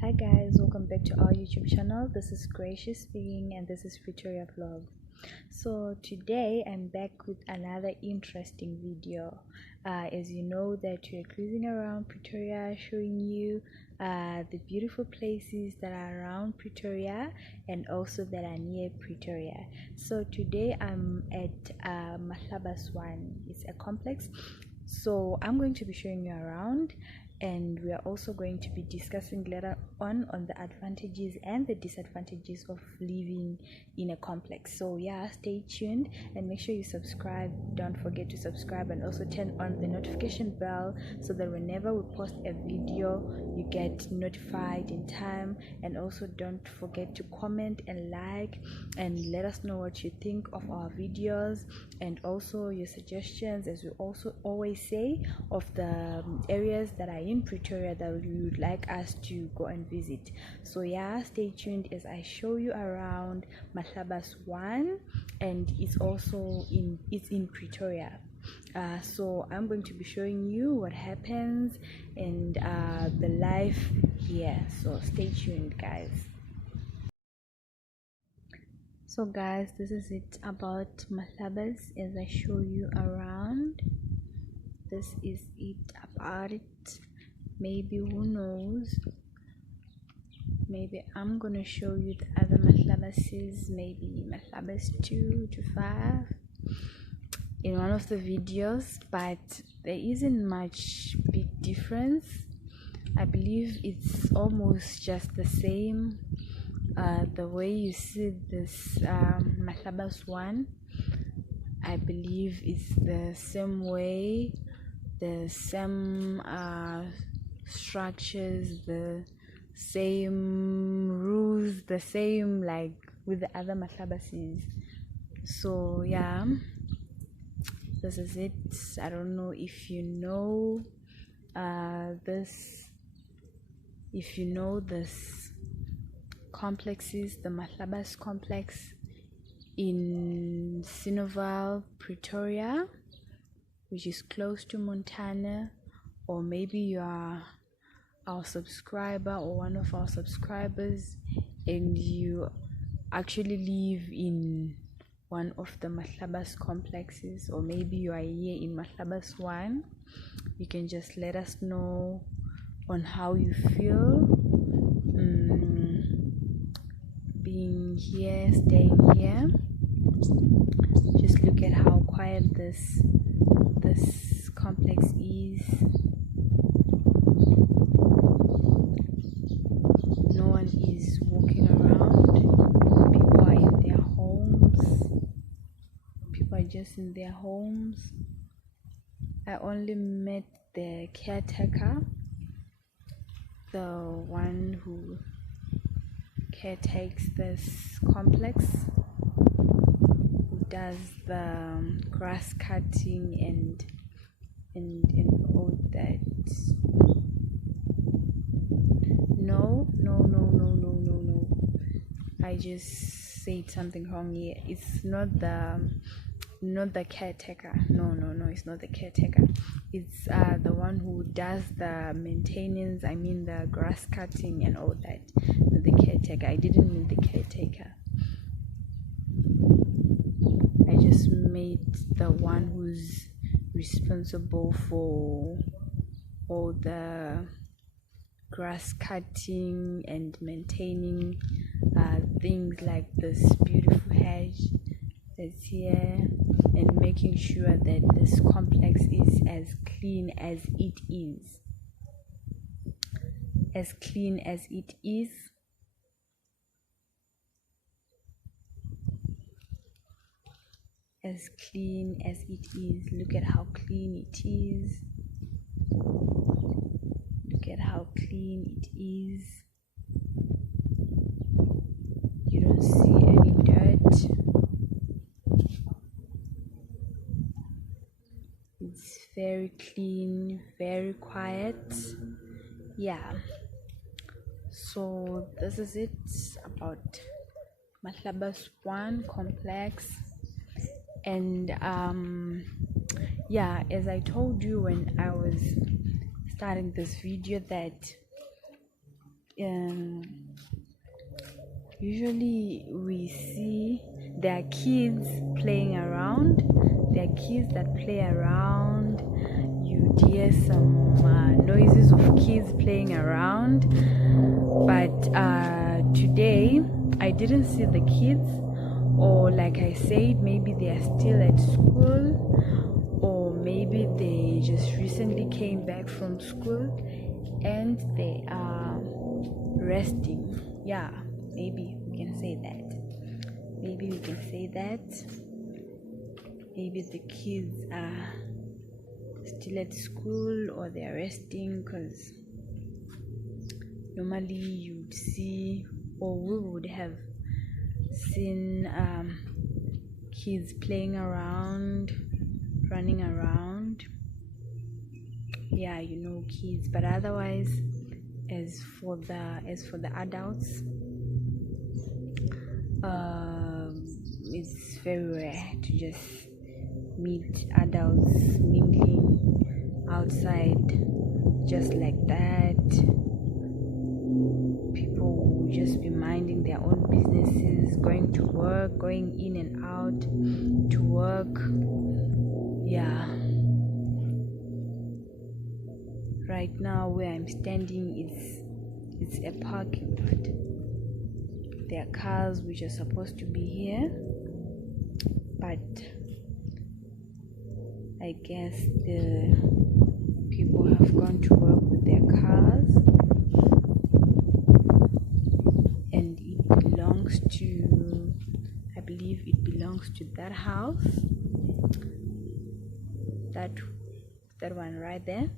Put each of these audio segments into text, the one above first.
Hi guys, welcome back to our YouTube channel. This is Gracious speaking and this is Pretoria vlog. So today I'm back with another interesting video. As you know that we're cruising around Pretoria, showing you the beautiful places that are around Pretoria and also that are near Pretoria. So today I'm at Mahlabas 1. It's a complex. So I'm going to be showing you around, and we are also going to be discussing later on the advantages and the disadvantages of living in a complex. So yeah, stay tuned and make sure you subscribe. Don't forget to subscribe and also turn on the notification bell so that whenever we post a video you get notified in time. And also don't forget to comment and like and let us know what you think of our videos and also your suggestions, as we also always say, of the areas that are in Pretoria that you would like us to go and visit. So yeah, stay tuned as I show you around Mahlabas 1, and it's in Pretoria. So I'm going to be showing you what happens and the life here. So stay tuned, guys. So guys, this is it about Mahlabas as I show you around. This is it about it. Maybe, who knows, maybe I'm gonna show you the other Mahlabases, maybe Mahlabas 2 to 5 in one of the videos, but there isn't much big difference. I believe it's almost just the same. The way you see this Mahlabas 1, I believe it's the same way, the same structures, the same rules, the same like with the other Mahlabases. So yeah, this is it. I don't know if you know this complexes, the Mahlabas complex in Sinoval, Pretoria, which is close to Montana, or maybe you are our subscriber or one of our subscribers and you actually live in one of the Mahlabas complexes, or maybe you are here in Mahlabas 1. You can just let us know on how you feel being here, staying here. Just look at how quiet this complex is. No one is walking around. People are in their homes. People are just in their homes. I only met the caretaker, the one who caretakes this complex, who does the grass cutting and all that. No, I just said something wrong here. It's not the caretaker. No, it's not the caretaker. It's the one who does the maintenance, I mean the grass cutting and all that. Not the caretaker. I didn't mean the caretaker. I just made the one who's responsible for all the grass cutting and maintaining things like this beautiful hedge that's here, and making sure that this complex is as clean as it is. As clean as it is. As clean as it is. Look at how clean it is. Look at how clean it is. You don't see any dirt. It's very clean, very quiet. Yeah. So this is it about Mahlabas 1 complex. And yeah, as I told you when I was starting this video, that um, usually we see there are kids playing around. There are kids that play around. You'd hear some noises of kids playing around. But today I didn't see the kids, or like I said, maybe they are still at school, or maybe they just recently came back from school and they are resting. Yeah, maybe we can say that. Maybe the kids are still at school or they are resting, because normally you'd see, or we would have seen kids playing around, running around. Yeah, kids. But otherwise, as for the adults, it's very rare to just meet adults mingling outside just like that. People will just be minding their own businesses, going to work, going in and out to work. Yeah, right now where I'm standing it's a parking lot. There are cars which are supposed to be here, but I guess the people have gone to work with their cars, and I believe it belongs to that house, that one right there,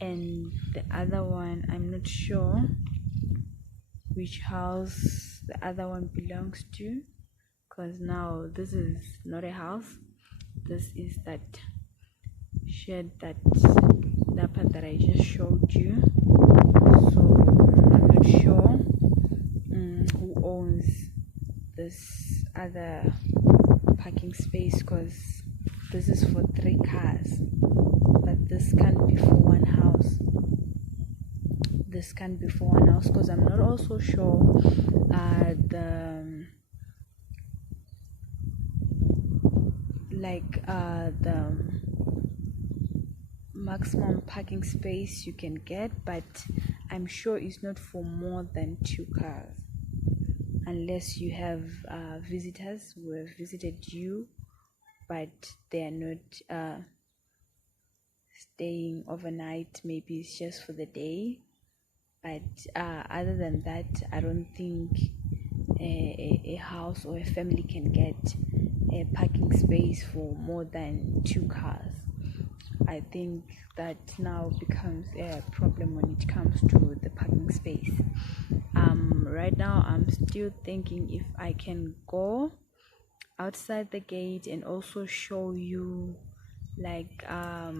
and the other one, I'm not sure which house the other one belongs to, because now this is not a house. This is that shed, that part that I just showed you. So I'm not sure who owns this other parking space, because this is for 3 cars, but this can't be for one house. Because I'm not also sure the maximum parking space you can get, but I'm sure it's not for more than 2 cars, unless you have visitors who have visited you, but they are not staying overnight. Maybe it's just for the day. But other than that, I don't think a house or a family can get a parking space for more than 2 cars. I think that now becomes a problem when it comes to the parking space. Right now I'm still thinking if I can go outside the gate and also show you like a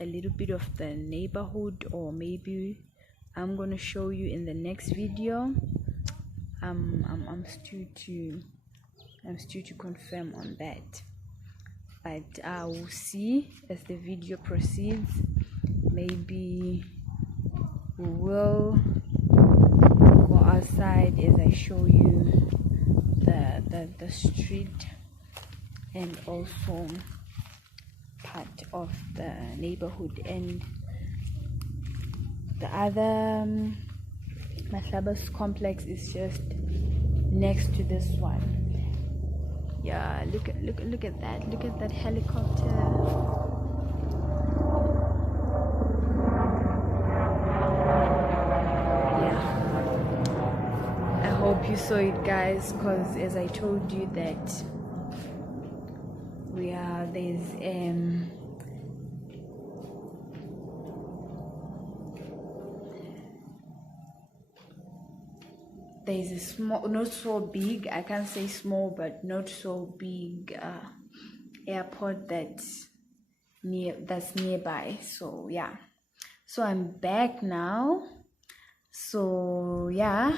little bit of the neighborhood, or maybe I'm gonna show you in the next video. I'm still to confirm on that, but I will see as the video proceeds. Maybe we will go outside as I show you the street and also part of the neighborhood, and the other Mahlabas complex is just next to this one. Yeah, look at that helicopter. Yeah, I hope you saw it, guys, because as I told you that there's a small, not so big, I can't say small, but not so big airport that's nearby. So yeah, so I'm back now. So yeah,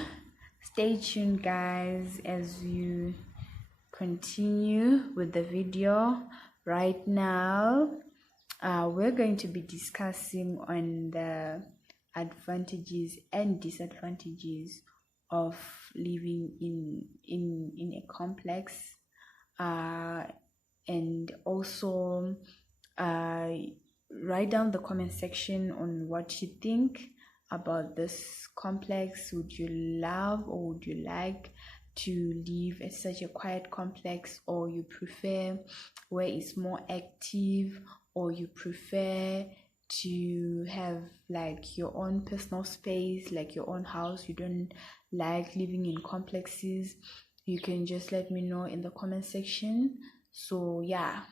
stay tuned, guys, as you continue with the video. Right now we're going to be discussing on the advantages and disadvantages of living in a complex, and also write down the comment section on what you think about this complex. Would you love or would you like to live at such a quiet complex, or you prefer where it's more active, or you prefer to have like your own personal space, like your own house? You don't like living in complexes? You can just let me know in the comment section. So yeah,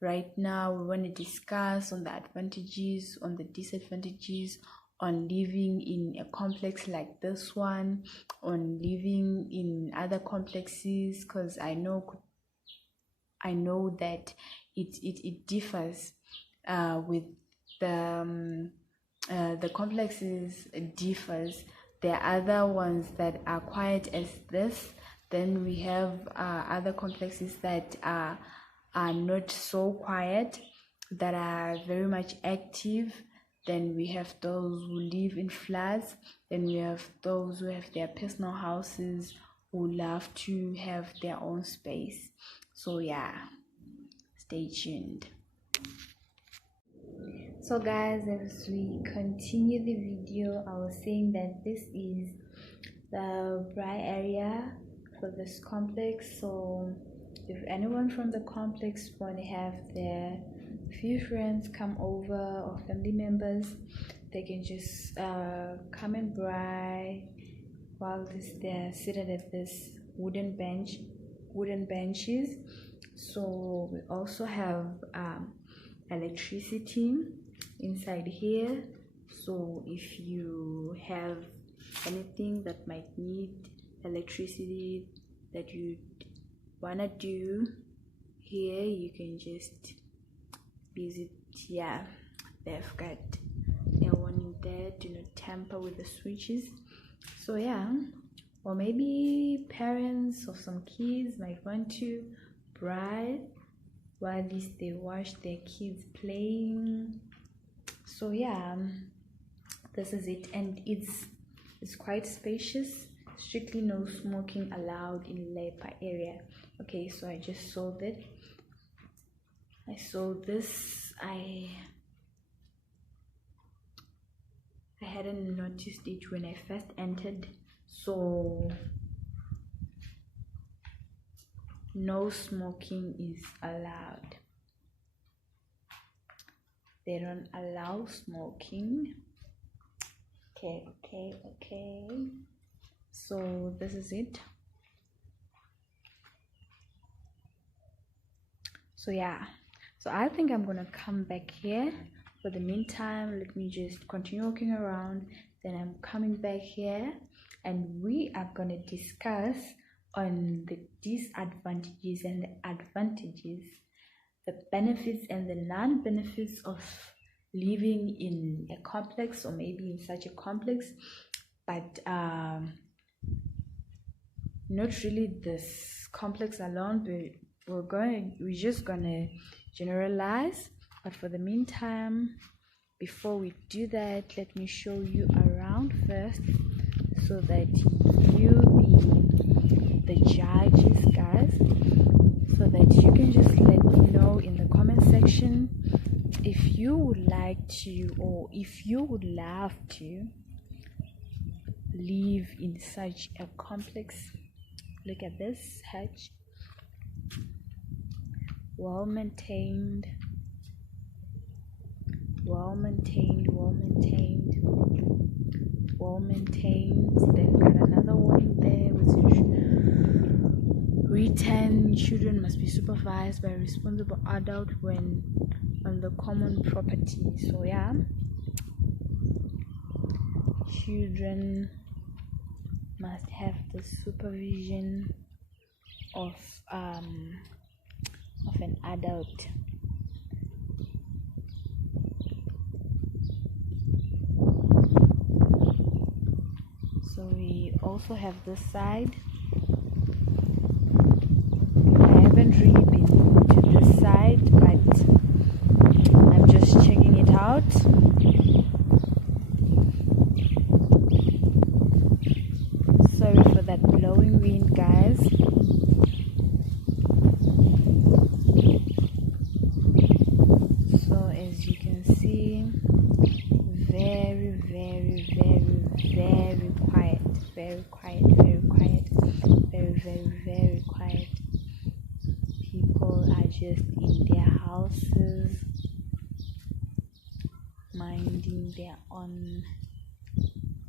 right now we want to discuss on the advantages, on the disadvantages, on living in a complex like this one, on living in other complexes, because I know that it differs with the complexes differs. There are other ones that are quiet as this, then we have other complexes that are not so quiet, that are very much active. Then we have those who live in flats. Then we have those who have their personal houses, who love to have their own space. So yeah, stay tuned. So guys, as we continue the video, I was saying that this is the Bri area for this complex. So if anyone from the complex want to have their few friends come over or family members, they can just come and Bri while they're seated at this wooden benches. So we also have electricity inside here. So if you have anything that might need electricity that you wanna do here, you can just visit. Yeah, they've got their warning there, do not tamper with the switches. So yeah, or maybe parents of some kids might want to Bri while they watch their kids playing. So yeah, this is it, and it's quite spacious. Strictly no smoking allowed in Lepa area. Okay, so I just sold it. I sold this. I hadn't noticed it when I first entered. So no smoking is allowed. They don't allow smoking. Okay. So this is it. So yeah, so I think I'm gonna come back here. For the meantime, let me just continue walking around, then I'm coming back here, and we are gonna discuss on the disadvantages and the advantages, the benefits and the non-benefits of living in a complex, or maybe in such a complex, but not really this complex alone, but we're just gonna generalize. But for the meantime, before we do that, let me show you around first, so that you be the judges, guys, so that you can just let me know in the comment section if you would like to, or if you would love to live in such a complex. Look at this hatch, well maintained. Then got another warning there, which is written: children must be supervised by a responsible adult when on the common property. So yeah, children must have the supervision of an adult. So we also have this side. I haven't really been to this side, but I'm just checking it out. wind, guys. So as you can see, very quiet, very quiet, very quiet. People are just in their houses minding their own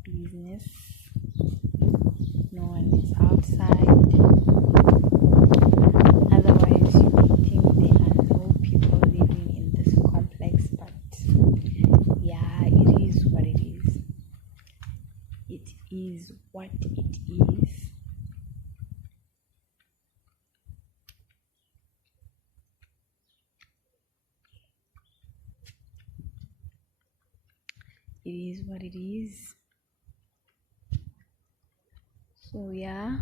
business. No one is outside. Otherwise you would think there are no people living in this complex, but yeah, it is what it is. It is what it is. It is what it is. So yeah,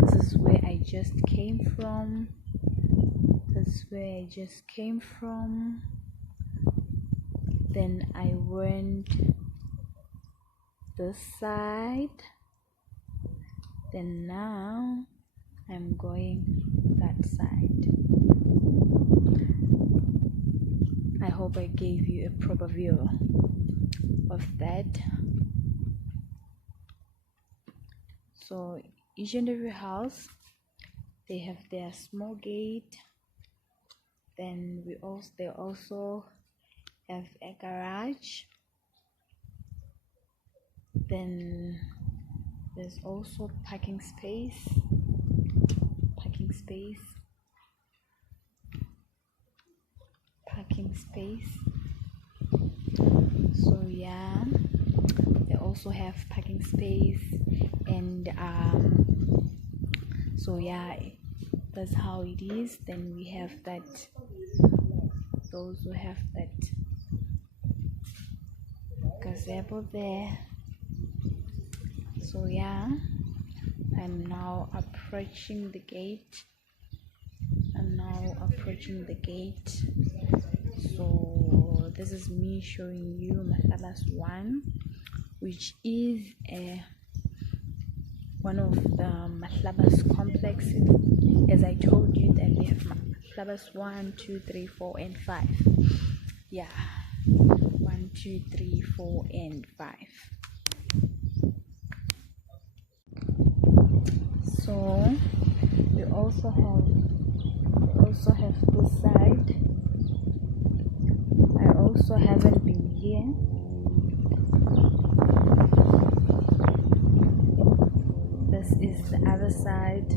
this is where I just came from. Then I went this side. Then now I'm going that side. I hope I gave you a proper view of that. So each and every house, they have their small gate. Then they also have a garage. Then there's also parking space. So yeah, they also have parking space, and so yeah, that's how it is. Then we have that, those who have that gazebo there. So yeah, I'm now approaching the gate. So this is me showing you Mahlabas 1, which is one of the Mahlabas complexes. As I told you that we have Mahlabas 1, 2, 3, 4 and 5. Yeah, 1, 2, 3, 4 and 5. So we also have this side. I also haven't been here. This is the other side.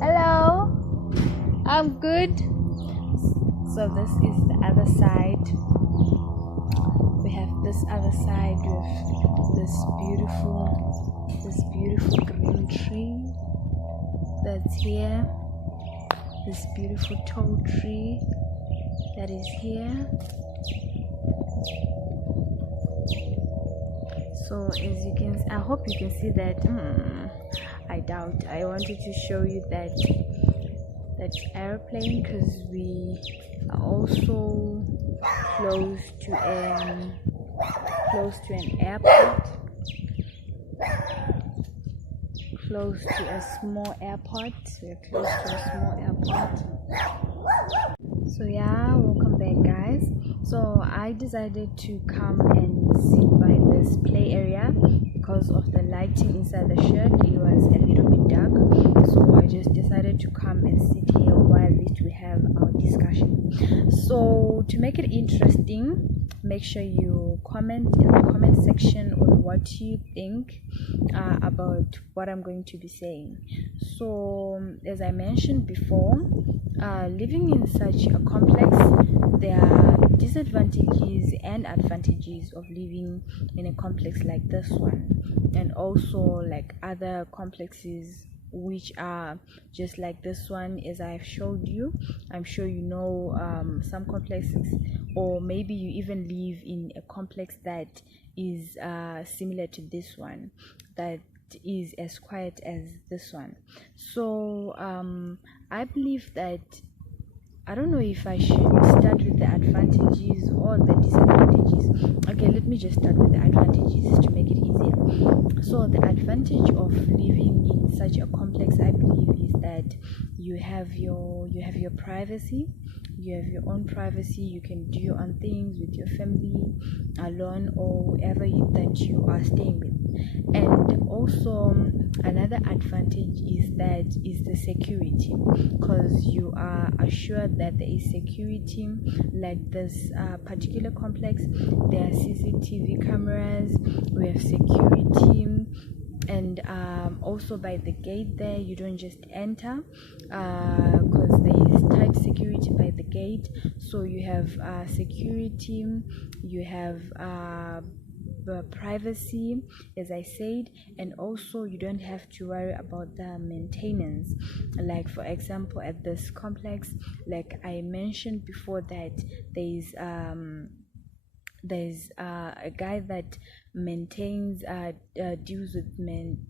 Hello, I'm good. So this is the other side. We have this other side with this beautiful green tree that's here. This beautiful tall tree that is here. So as you can, I hope you can see that. I doubt. I wanted to show you that airplane because we are also close to an airport. Close to a small airport. We're close to a small airport. So yeah, welcome back, guys. So I decided to come and sit by this play area because of the lighting inside the shed. It was a little bit dark, so I just decided to come and sit here while at least we have our discussion. So to make it interesting, make sure you comment in the comment section on what you think about what I'm going to be saying. So as I mentioned before, living in such a complex, there are disadvantages and advantages of living in a complex like this one, and also like other complexes which are just like this one. As I've showed you, I'm sure you know some complexes, or maybe you even live in a complex that is similar to this one, that is as quiet as this one. So I believe that, I don't know if I should start with the advantages or the disadvantages. Okay, let me just start with the advantages to make it easier. So the advantage of living in such a complex, I believe, is that you have your privacy. You have your own privacy. You can do your own things with your family, alone, or whoever that you are staying with. And also another advantage is the security, because you are assured that there is security. Like this particular complex, there are CCTV cameras, we have security, and also by the gate there, you don't just enter, because there is tight security by the gate. So you have security, you have privacy, as I said, and also you don't have to worry about the maintenance. Like for example, at this complex, like I mentioned before, that there's a guy that maintains deals with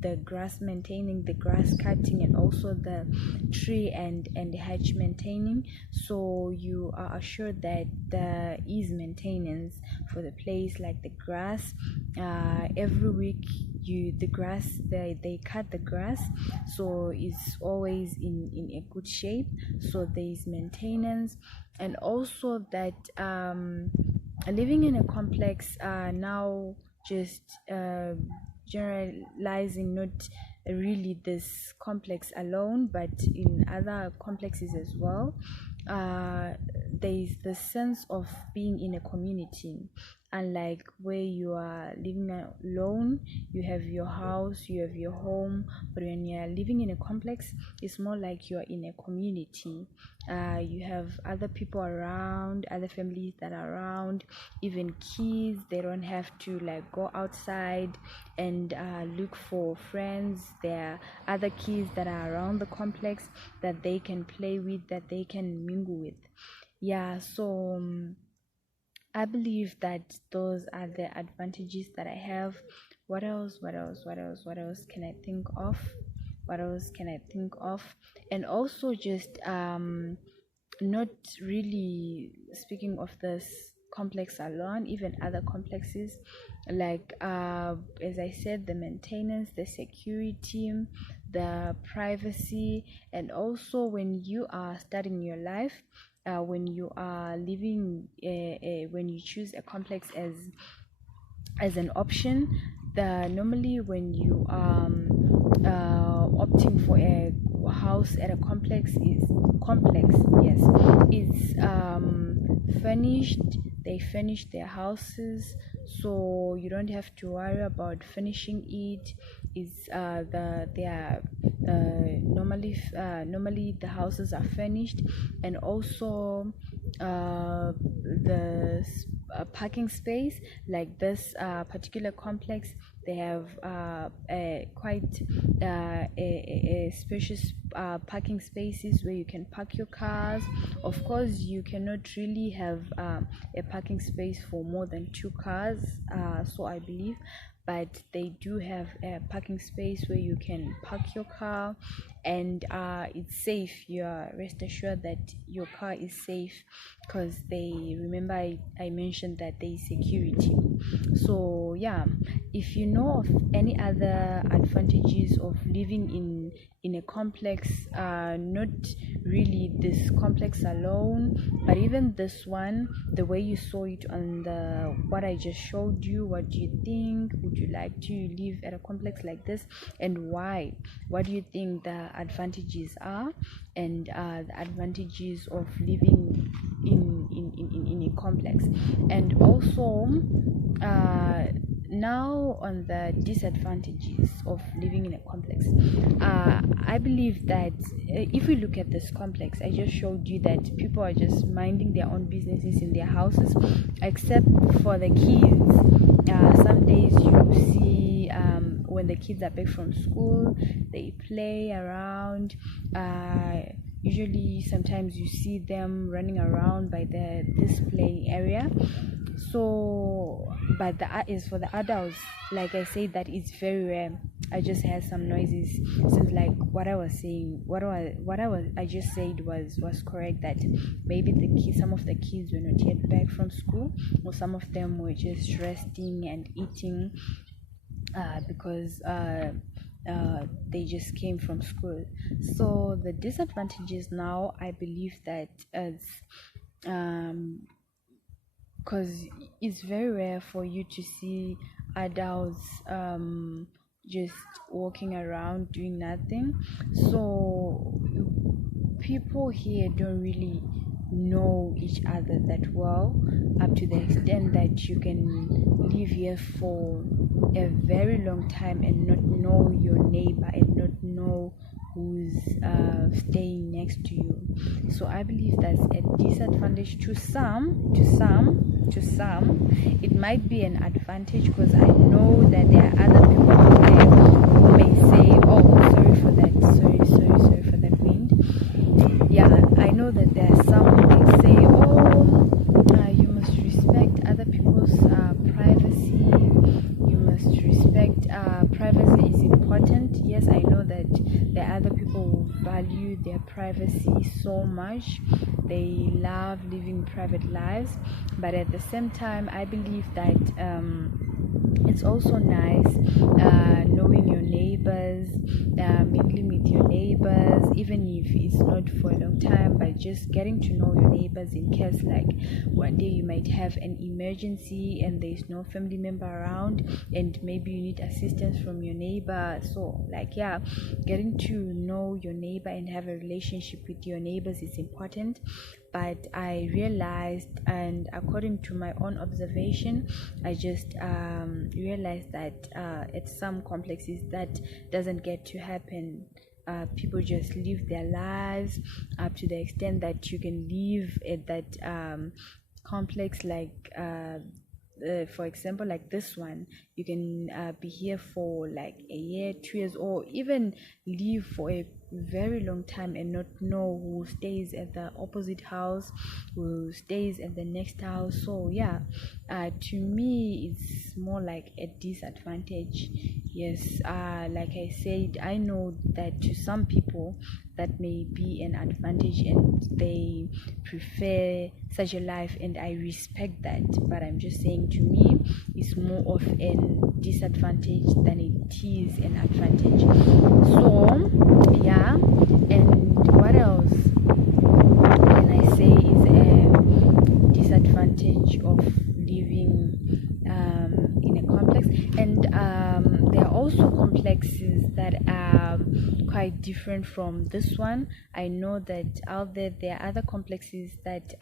the grass, maintaining the grass cutting, and also the tree and hedge maintaining. So you are assured that there is maintenance for the place, like the grass. Every week they cut the grass, so it's always in a good shape. So there is maintenance. And also that living in a complex, now just generalizing, not really this complex alone, but in other complexes as well, there is the sense of being in a community. Unlike where you are living alone, you have your house, you have your home, but when you are living in a complex, it's more like you are in a community. You have other people around, other families that are around, even kids. They don't have to like go outside and look for friends. There are other kids that are around the complex that they can play with, that they can mingle with. Yeah, so I believe that those are the advantages that I have. What else can I think of? And also just not really speaking of this complex alone, even other complexes, like as I said, the maintenance, the security, the privacy. And also when you are starting your life, when you are living, when you choose a complex as an option, normally when you opting for a house at a complex, yes, is furnished. They furnish their houses, so you don't have to worry about finishing it. Is they are normally the houses are furnished. And also the parking space, like this particular complex, they have quite a spacious parking spaces where you can park your cars. Of course, you cannot really have a parking space for more than 2 cars, so I believe, but they do have a parking space where you can park your car, and it's safe. You are rest assured that your car is safe, because they remember I mentioned that there is security. So yeah, if you know of any other advantages of living in a complex, not really this complex alone, but even this one, the way you saw it on the what I just showed you, what do you think? Would you like to live at a complex like this, and why? What do you think the advantages are, and the advantages of living in a complex? And also now on the disadvantages of living in a complex, I believe that if we look at this complex, I just showed you that people are just minding their own businesses in their houses, except for the kids. Some days you see when the kids are back from school, they play around. Usually sometimes you see them running around by this playing area. So but is for the adults, like I say, that is very rare. I just had some noises. Since like what I was saying, I just said was correct. That maybe some of the kids were not yet back from school, or some of them were just resting and eating, because they just came from school. So the disadvantages now, I believe that as because it's very rare for you to see adults just walking around doing nothing. So people here don't really know each other that well, up to the extent that you can live here for a very long time and not know your neighbor and not know who's staying next to you. So I believe that's a disadvantage to some. It might be an advantage, because I know that there are other people out there who may say, oh, sorry for that, sorry for that wind. Yeah, I know that there are some who may say, oh, you must respect other people's privacy. You must respect privacy is important. Yes, I know that there are other people who value their privacy so much. They love living private lives, but at the same time, I believe that it's also nice knowing your neighbors, mingling with your neighbors, even if it's not for a long time, but just getting to know your neighbors in case like one day you might have an emergency and there's no family member around, and maybe you need assistance from your neighbor. So like, yeah, getting to know your neighbor and have a relationship with your neighbors is important. But I realized, and according to my own observation, I just realized that at some complexes that doesn't get to happen. People just live their lives up to the extent that you can live at that complex, like for example, like this one, you can be here for like a year, 2 years, or even live for a very long time and not know who stays at the opposite house, who stays at the next house. So yeah, to me it's more like a disadvantage. Yes, like I said, I know that to some people that may be an advantage and they prefer such a life, and I respect that, but I'm just saying, to me it's more of an disadvantage than it is an advantage. So yeah, and what else can I say is a disadvantage of living in a complex? And there are also complexes that are quite different from this one. I know that out there are other complexes that